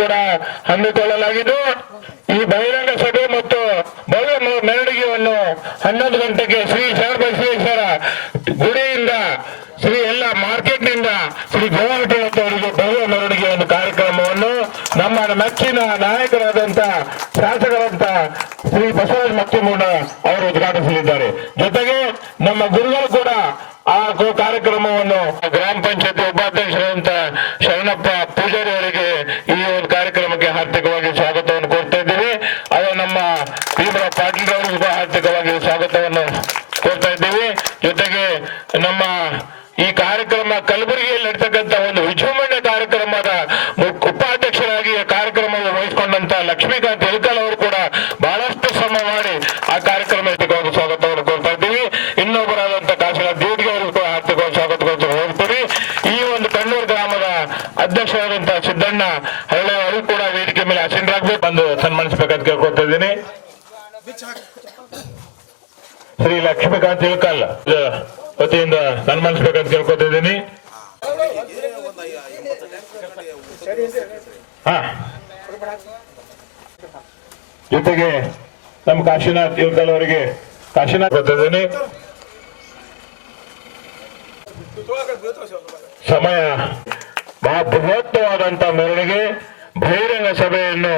ಕೂಡ ಹಮ್ಮಿಕೊಳ್ಳಲಾಗಿದ್ದು ಈ ಬಹಿರಂಗ ಸಭೆ ಮತ್ತು ಭವ್ಯ ಮೆರವಣಿಗೆಯನ್ನು 11 ಗಂಟೆಗೆ ಶ್ರೀ ಶರಣಬಸವೇಶ್ವರ ಗುಡಿಯಿಂದ ಶ್ರೀ ಎಲ್ಲ ಮಾರ್ಕೆಟ್ನಿಂದ ಶ್ರೀ ಗೋವಾಟವರಿಗೆ ಭವ್ಯ ಮೆರವಣಿಗೆ ಒಂದು ಕಾರ್ಯಕ್ರಮವನ್ನು ನಮ್ಮ ಮೆಚ್ಚಿನ ನಾಯಕರಾದಂತ ಶಾಸಕರಂತ ಶ್ರೀ ಬಸವರಾಜ ಮತ್ತಿಮೂಡ ಅವರು ಉದ್ಘಾಟಿಸಲಿದ್ದಾರೆ. ಜೊತೆಗೆ ನಮ್ಮ ಗುರುಗಳು ಕೂಡ ಆ ಕಾರ್ಯಕ್ರಮವನ್ನು ಗ್ರಾಮ ಪಂಚಾಯತಿ ಉಪಾಧ್ಯಕ್ಷರಾದಂತ ಶರಣಪ್ಪ ಪೂಜಾರಿ ಅವರಿಗೆ ಈ ಒಂದು ಕಾರ್ಯಕ್ರಮಕ್ಕೆ ಹಾರ್ದಿಕವಾಗಿ ಸ್ವಾಗತವನ್ನು ಕೋರ್ತಾ ಇದ್ದೀವಿ. ಅದು ನಮ್ಮ ಭೀಮರಾವ್ ಪಾಟೀಲ್ ಅವರಿಗೂ ಹಾರ್ದಿಕವಾಗಿ ಸ್ವಾಗತವನ್ನು ಕೋರ್ತಾ ಇದ್ದೀವಿ. ಜೊತೆಗೆ ನಮ್ಮ ಈ ಕಾರ್ಯಕ್ರಮ ಕಲಬುರಗಿಯಲ್ಲಿ ನಡೀತಕ್ಕಂಥ ಒಂದು ವಿಜೃಂಭಣೆ ಕಾರ್ಯಕ್ರಮದ ಉಪಾಧ್ಯಕ್ಷರಾಗಿ ಕಾರ್ಯಕ್ರಮವನ್ನು ವಹಿಸಿಕೊಂಡಂತ ಲಕ್ಷ್ಮೀಕಾಂತ್ ಎಲ್ಕಲ್ ಅವರು ಕೂಡ ಬಹಳಷ್ಟು ಶ್ರಮ ಮಾಡಿ ಆ ಕಾರ್ಯಕ್ರಮಕ್ಕೆ ಸ್ವಾಗತವನ್ನು ಕೋರ್ತಾ ಇದ್ದೀವಿ. ಇನ್ನೊಬ್ಬರಾದಂತ ಕಾಶಿನಾಥ್ ದೇವ್ರಿಗೆ ಅವರಿಗೂ ಕೂಡ ಹಾರ್ದಿಕವಾಗಿ ಸ್ವಾಗತ ಹೋಗ್ತೀವಿ. ಈ ಒಂದು ಕಣ್ಣೂರು ಗ್ರಾಮದ ಅಧ್ಯಕ್ಷರಾದಂತಹ ಸಿದ್ದಣ್ಣ ಹಳ್ಳಿ ಅವರು ಕೂಡ ವೇದಿಕೆ ಮೇಲೆ ಆಸೀನರಾಗಬೇಕು ಬಂದು ಸನ್ಮಾನಿಸಬೇಕಂತ ಕೇಳ್ಕೊತಾ ಇದ್ದೀನಿ. ಶ್ರೀ ಲಕ್ಷ್ಮೀಕಾಂತ್ ಎಲ್ಕಲ್ ವತಿಯಿಂದ ಸನ್ಮಾನಿಸಬೇಕಂತ ಕೇಳ್ಕೊತಿದ್ದೀನಿ. ಜೊತೆಗೆ ನಮ್ಮ ಕಾಶಿನಾಥ್ ಎಲ್ಕಲ್ ಅವರಿಗೆ ಕಾಶಿನಾಥ್ ಗೊತ್ತಿದ್ದೀನಿ. ಸಮಯ ಬಹಳ ಬೃಹತ್ತವಾದಂತ ಮೆರವಣಿಗೆ ಬಹಿರಂಗ ಸಭೆಯನ್ನು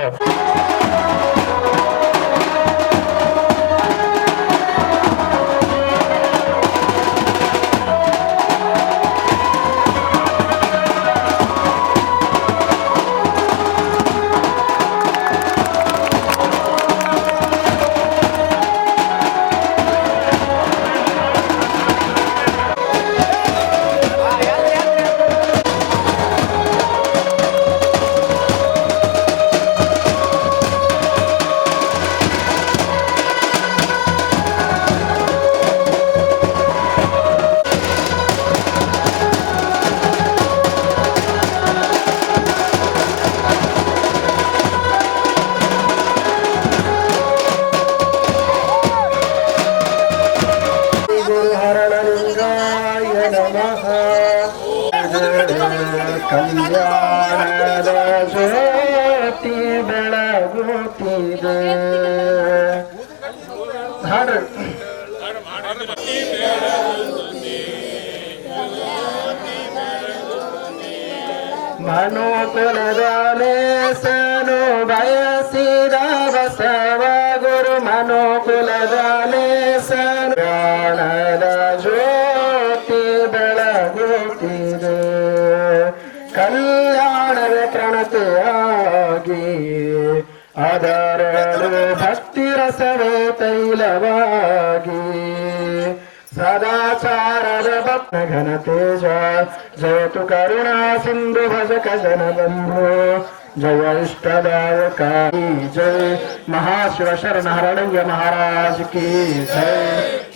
ಕಲ್ಯಾಣದ ಜ್ಯೋತಿ ಬೆಳಗುತ್ತಿದೆ. ಮನುಕುಲದ ಲೇಸನು ಬಯಸಿದ ಬಸವ ಗುರು ಮನುಕುಲದ ಲೇಸನು ಪ್ರಾಣದ ಜ್ಯೋತಿ ಬೆಳಗುತ್ತಿದೆ. ಕಲ್ಯಾಣದ ಪ್ರಣತೆಯಾಗಿ ಅದರಳು ಭಕ್ತಿ ರಸವೇ ತೈಲವಾಗಿ ಸದಾಚಾರದ ಭಕ್ತ ಘನ ತೇಜ ಜಯತು ಕರುಣಾ ಸಿಂಧು ಭಜಕ ಜನ ಬಂಧು ಜಯ ಇಷ್ಟದಾಯಕ ಜಯ ಮಹಾಶಿವ ಶರಣ ಹರಣಯ್ಯ ಮಹಾರಾಜ್ ಕಿ ಜಯ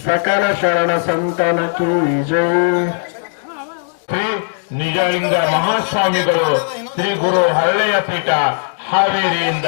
ಸಕಲ ಶರಣ ಸಂತನ ಕಿ ಜಯ. ನಿಜಲಿಂಗ ಮಹಾಸ್ವಾಮಿಗಳು ಶ್ರೀ ಗುರು ಹರಳೆಯ ಪೀಠ ಹಾವೇರಿಯಿಂದ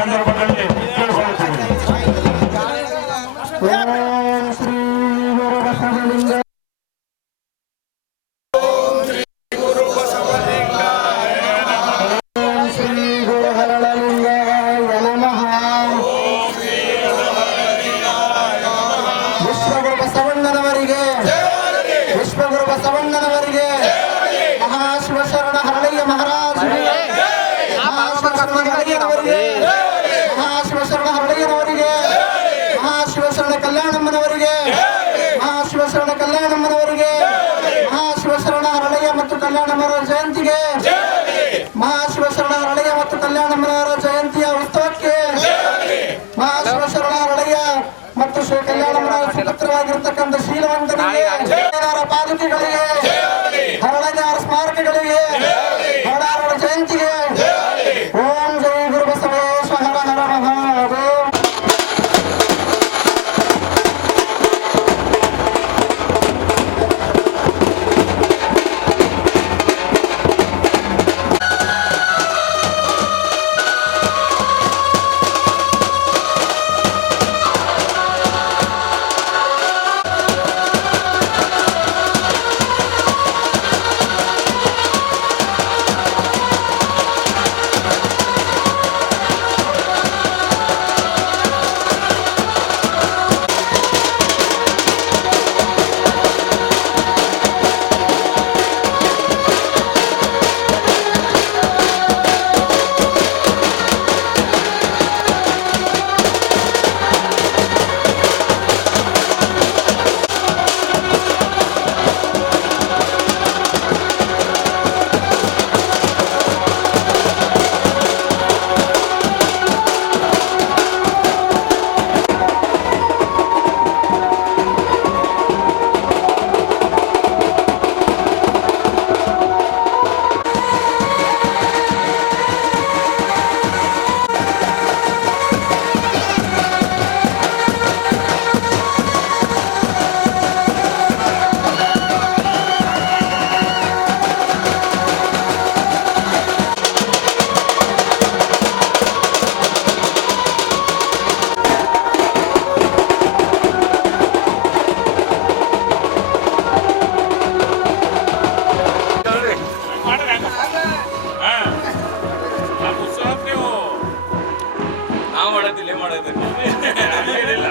ಸಂದರ್ಭದಲ್ಲಿ ಕೇಳಿಕೊಳ್ಳುತ್ತೇನೆ. ಓಂ ಶ್ರೀ ಗುರು ಬಸವಲಿಂಗ ಓಂ ಶ್ರೀ ಗುರು ಹರಳಲಿಂಗಾಯ ನಮಃ. ವಿಶ್ವಗುರು ಬಸವಣ್ಣನವರಿಗೆ, ವಿಶ್ವಗುರು ಬಸವಣ್ಣನವರಿಗೆ, ಮಹಾಶಿವಶರಣ ಹರಳಯ್ಯ ಮಹಾರಾಜರಿಗೆ, ಮಹಾಶಿವಶರಣ ಹರಳಯ್ಯನವರಿಗೆ, ಮಹಾಶಿವಶರಣ ಹರಳಯ್ಯನವರಿಗೆ, ಮಹಾಶಿವಶರಣ ಕಲ್ಯಾಣಮ್ಮನವರಿಗೆ, ಮಹಾಶಿವಶರಣ ಕಲ್ಯಾಣಮ್ಮನವರಿಗೆ, ಮಹಾಶಿವಶರಣ ಹರಳಯ್ಯ ಮತ್ತು ಕಲ್ಯಾಣಮ್ಮನವರ ಜಯಂತಿಗೆ, ಮಹಾಶಿವಶರಣ ಹರಳಯ್ಯ ಮತ್ತು ಕಲ್ಯಾಣಮ್ಮನವರ ಜಯಂತಿಯ ಉತ್ಸವಕ್ಕೆ, ಮಹಾಶಿವಶರಣ ಹರಳಯ್ಯ ಮತ್ತು ಶ್ರೀ ಕಲ್ಯಾಣಮ್ಮನವರ ಸುಪುತ್ರವಾಗಿರತಕ್ಕಂಥ ಶೀಲವಂತನಿಗೆ, ಪಾದುಕೆಗಳಿಗೆ, ಹರಳಯ್ಯನವರ ಸ್ಮಾರಕಗಳಿಗೆ, ಹರಳಾರವರ ಜಯಂತಿಗೆ, ಓಂ ಜೈ ಗುರು ಬಸವೇಶ್ವರ ಹರ ಹರ ಮಹಾದೇವ. ನಾವು ಮಾಡೋದಿಲ್ಲ ಮಾಡೋದಿಲ್ಲ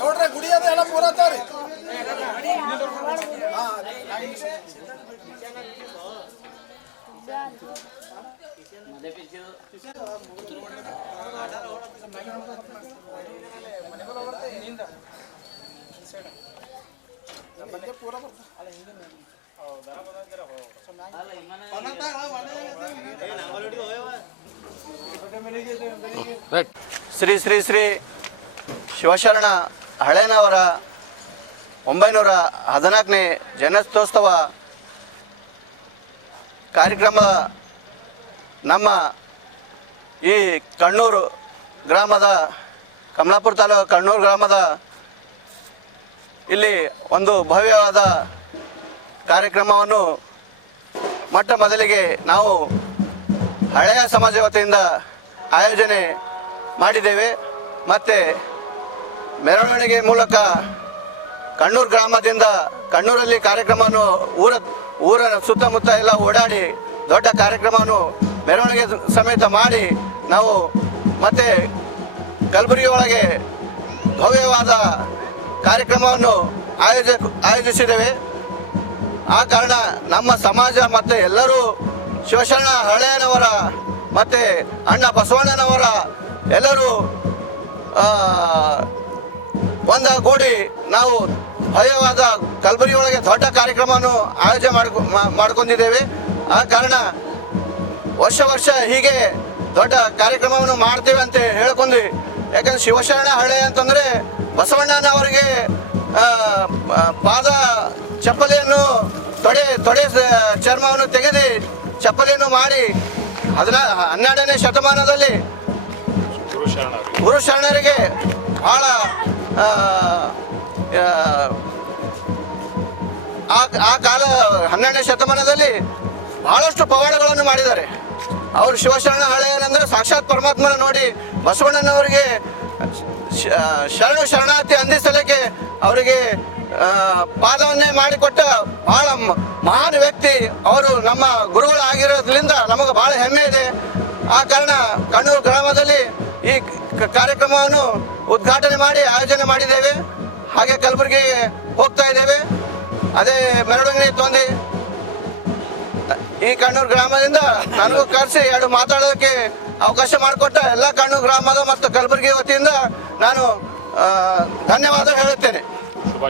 ನೋಡ್ರಿ ಗುಡಿ ಅದು ಎಲ್ಲ ಪೂರ ಅದಾವ್ರಿ. ಶ್ರೀ ಶ್ರೀ ಶ್ರೀ ಶಿವಶರಣ ಹಳೇನವರ 914ನೇ ಜನಸ್ತೋತ್ಸವ ಕಾರ್ಯಕ್ರಮ ನಮ್ಮ ಈ ಕಣ್ಣೂರು ಗ್ರಾಮದ ಕಮಲಾಪುರ ತಾಲೂಕು ಕಣ್ಣೂರು ಗ್ರಾಮದ ಇಲ್ಲಿ ಒಂದು ಭವ್ಯವಾದ ಕಾರ್ಯಕ್ರಮವನ್ನು ಮೊಟ್ಟ ಮೊದಲಿಗೆ ನಾವು ಹಳೆಯ ಸಮಾಜ ವತಿಯಿಂದ ಆಯೋಜನೆ ಮಾಡಿದ್ದೇವೆ. ಮತ್ತು ಮೆರವಣಿಗೆ ಮೂಲಕ ಕಣ್ಣೂರು ಗ್ರಾಮದಿಂದ ಕಣ್ಣೂರಲ್ಲಿ ಕಾರ್ಯಕ್ರಮವನ್ನು ಊರ ಸುತ್ತಮುತ್ತ ಎಲ್ಲ ಓಡಾಡಿ ದೊಡ್ಡ ಕಾರ್ಯಕ್ರಮವನ್ನು ಮೆರವಣಿಗೆ ಸಮೇತ ಮಾಡಿ ನಾವು ಮತ್ತೆ ಕಲಬುರಗಿ ಒಳಗೆ ಭವ್ಯವಾದ ಕಾರ್ಯಕ್ರಮವನ್ನು ಆಯೋಜಿಸಿದ್ದೇವೆ. ಆ ಕಾರಣ ನಮ್ಮ ಸಮಾಜ ಮತ್ತು ಎಲ್ಲರೂ ಶಿವಶರಣ ಹಳೆಯನವರ ಮತ್ತು ಅಣ್ಣ ಬಸವಣ್ಣನವರ ಎಲ್ಲರೂ ಒಂದಾಗೂಡಿ ನಾವು ಭವ್ಯವಾದ ಕಲಬುರಗಿ ಒಳಗೆ ದೊಡ್ಡ ಕಾರ್ಯಕ್ರಮವನ್ನು ಆಯೋಜನೆ ಮಾಡ್ಕೊಂಡಿದ್ದೇವೆ. ಆ ಕಾರಣ ವರ್ಷ ಹೀಗೆ ದೊಡ್ಡ ಕಾರ್ಯಕ್ರಮವನ್ನು ಮಾಡ್ತೇವೆ ಅಂತ ಹೇಳ್ಕೊಂಡು, ಯಾಕಂದ್ರೆ ಶಿವಶರಣ ಹಳೆ ಅಂತಂದರೆ ಬಸವಣ್ಣನವರಿಗೆ ಪಾದ ಚಪ್ಪಲಿಯನ್ನು ತೊಡೆ ಚರ್ಮವನ್ನು ತೆಗೆದು ಚಪ್ಪಲಿಯನ್ನು ಮಾಡಿ 12ನೇ ಶತಮಾನದಲ್ಲಿ ಗುರು ಶರಣರಿಗೆ ಬಹಳ ಆ ಕಾಲ 12ನೇ ಶತಮಾನದಲ್ಲಿ ಬಹಳಷ್ಟು ಪವಾಡಗಳನ್ನು ಮಾಡಿದ್ದಾರೆ. ಅವರು ಶಿವಶರಣ ಹಳೆಯನಂದ್ರೆ ಸಾಕ್ಷಾತ್ ಪರಮಾತ್ಮನ ನೋಡಿ ಬಸವಣ್ಣನವರಿಗೆ ಶರಣಾರ್ಥಿ ಅಂದಿಸಲಿಕ್ಕೆ ಅವರಿಗೆ ಪಾದವನ್ನೇ ಮಾಡಿಕೊಟ್ಟ ಬಹಳ ಮಹಾನ್ ವ್ಯಕ್ತಿ ಅವರು. ನಮ್ಮ ಗುರುಗಳಾಗಿರೋದ್ರಿಂದ ನಮಗೆ ಬಹಳ ಹೆಮ್ಮೆ ಇದೆ. ಆ ಕಾರಣ ಕಣ್ಣೂರು ಗ್ರಾಮದಲ್ಲಿ ಈ ಕಾರ್ಯಕ್ರಮವನ್ನು ಉದ್ಘಾಟನೆ ಮಾಡಿ ಆಯೋಜನೆ ಮಾಡಿದ್ದೇವೆ. ಹಾಗೆ ಕಲಬುರಗಿಗೆ ಹೋಗ್ತಾ ಇದ್ದೇವೆ. ಅದೇ ಮೆರವಣಿಗೆ ತಂದು ಈ ಕಣ್ಣೂರು ಗ್ರಾಮದಿಂದ ನನಗೂ ಕರೆಸಿ 2 ಮಾತಾಡೋದಕ್ಕೆ ಅವಕಾಶ ಮಾಡಿಕೊಟ್ಟ ಎಲ್ಲ ಕಣ್ಣೂರು ಗ್ರಾಮದ ಮತ್ತು ಕಲಬುರಗಿ ವತಿಯಿಂದ ನಾನು ಧನ್ಯವಾದ ಹೇಳುತ್ತೇನೆ.